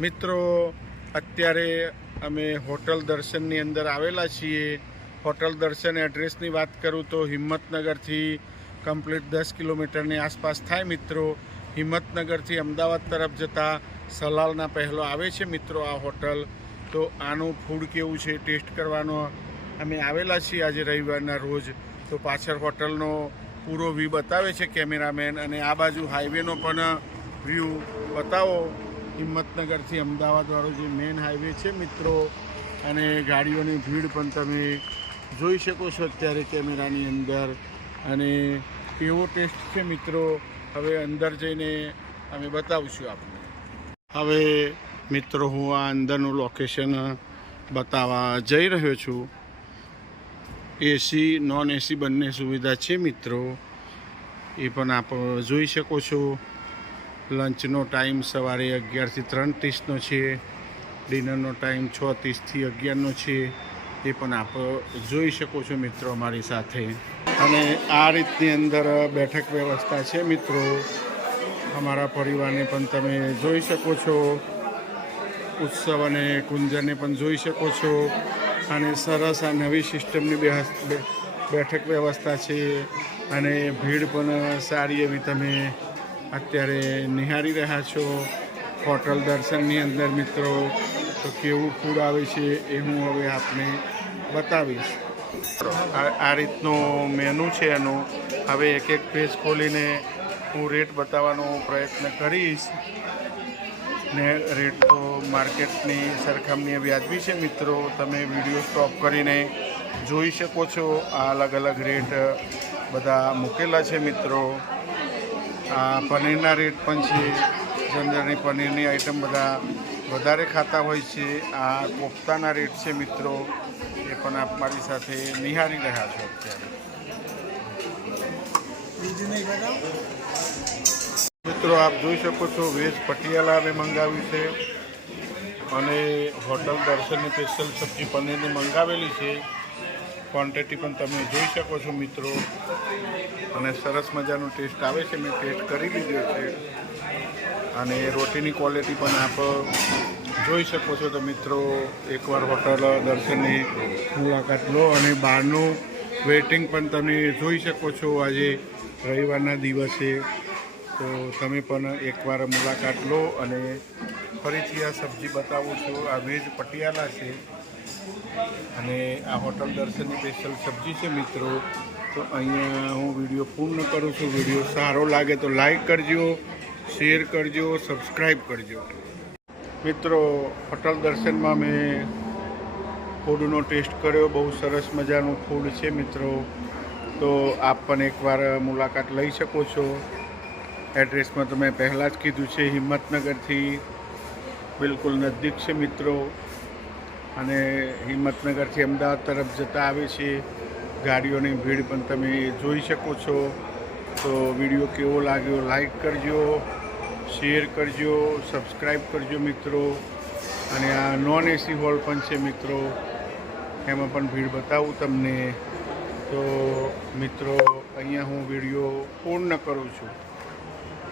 મિત્રો, અત્યારે અમે હોટલ દર્શનની અંદર આવેલા છીએ. હોટલ દર્શન એડ્રેસની વાત કરું તો હિંમતનગરથી કમ્પ્લીટ દસ કિલોમીટરની આસપાસ થાય મિત્રો. હિંમતનગરથી અમદાવાદ તરફ જતા સલાલના પહેલો આવે છે મિત્રો આ હોટલ. તો આનું ફૂડ કેવું છે ટેસ્ટ કરવાનો અમે આવેલા છીએ આજે રવિવારના રોજ. તો પાછળ હોટલનો પૂરો વ્યૂ બતાવે છે કેમેરામેન અને આ બાજુ હાઈવેનો પણ વ્યૂ બતાવો. હિંમતનગરથી અમદાવાદવાળો જે મેઇન હાઈવે છે મિત્રો, અને ગાડીઓની ભીડ પણ તમે જોઈ શકો છો અત્યારે કેમેરાની અંદર. અને કેવો ટેસ્ટ છે મિત્રો, હવે અંદર જઈને અમે બતાવીશું આપને. હવે મિત્રો, હું આ અંદરનું લોકેશન બતાવવા જઈ રહ્યો છું. એસી નોન એસી બંને સુવિધા છે મિત્રો. એ પણ આપ જોઈ શકો છો. લંચનો ટાઈમ સવારે અગિયારથી ત્રણ ત્રીસનો છે, ડિનરનો ટાઈમ છ ત્રીસથી અગિયારનો છે, એ પણ આપ જોઈ શકો છો મિત્રો અમારી સાથે. અને આ રીતની અંદર બેઠક વ્યવસ્થા છે મિત્રો. અમારા પરિવારને પણ તમે જોઈ શકો છો. ઉત્સવ અને કુંજરને પણ જોઈ શકો છો. અને સરસ આ નવી સિસ્ટમની બેઠક વ્યવસ્થા છે. અને ભીડ પણ સારી એવી તમે અત્યારે નિહાળી રહ્યા છો હોટલ દર્શનની અંદર મિત્રો. તો કેવું ફૂડ આવે છે એ હું હવે આપને બતાવીશ. આ રીતનો મેનુ છે એનું. હવે એક એક પેજ ખોલીને હું રેટ બતાવવાનો પ્રયત્ન કરીશ. ને રેટ તો માર્કેટની સરખામણીએ વ્યાજબી છે મિત્રો. તમે વીડિયો સ્ટોપ કરીને જોઈ શકો છો. આ અલગ અલગ રેટ બધા મૂકેલા છે મિત્રો. પનીરના રેટ પણ છે. જનરલની પનીરની આઈટમ બધા વધારે ખાતા હોય છે. આ કોફતાના રેટ છે મિત્રો. એ પણ આપ મારી સાથે નિહાળી રહ્યા છો અત્યારે. મિત્રો, આપ જોઈ શકો છો વેજ પટિયાલા મેં મંગાવ્યું છે. અને હોટલ દર્શનની સ્પેશિયલ સબ્જી પનીરની મંગાવેલી છે. ક્વોન્ટિટી પણ તમે જોઈ શકો છો મિત્રો. અને સરસ મજાનો ટેસ્ટ આવે છે. મેં ટેસ્ટ કરી લીધો છે. અને રોટીની ક્વોલિટી પણ આપ જોઈ શકો છો તો મિત્રો, એકવાર હોટલ દર્શનની મુલાકાત લો અને બહારનું વેઇટિંગ પણ તમે જોઈ શકો છો. આજે રવિવારના દિવસે. તો તમે પણ એકવાર મુલાકાત લો અને ફરીથી આ સબ્જી બતાવું છું. આ વેજ પટિયાલા છે. અને આ હોટલ દર્શનની સ્પેશિયલ સબ્જી છે મિત્રો. તો અહીંયા હું વીડિયો પૂર્ણ કરું છું. વીડિયો સારો લાગે તો લાઈક કરજો, શેર કરજો સબસ્ક્રાઈબ કરજો. મિત્રો, હોટલ દર્શનમાં મેં ફૂડનો ટેસ્ટ કર્યો. બહુ સરસ મજાનું ફૂડ છે મિત્રો. તો આપ પણ એકવાર મુલાકાત લઈ શકો છો. એડ્રેસમાં તો મેં પહેલાં જ કીધું છે, હિંમતનગરથી બિલકુલ નજીક છે મિત્રો. અને હિંમતનગરથી અમદાવાદ તરફ જતા આવે છે. ગાડીઓની ભીડ પણ તમે જોઈ શકો છો. તો વીડિયો કેવો લાગ્યો લાઈક કરજો, શેર કરજો, સબસ્ક્રાઈબ કરજો મિત્રો. અને આ નોન એસી હોલ પણ છે મિત્રો. એમાં પણ ભીડ બતાવું તમને. તો મિત્રો, અહીંયા હું વીડિયો પૂર્ણ કરું છું.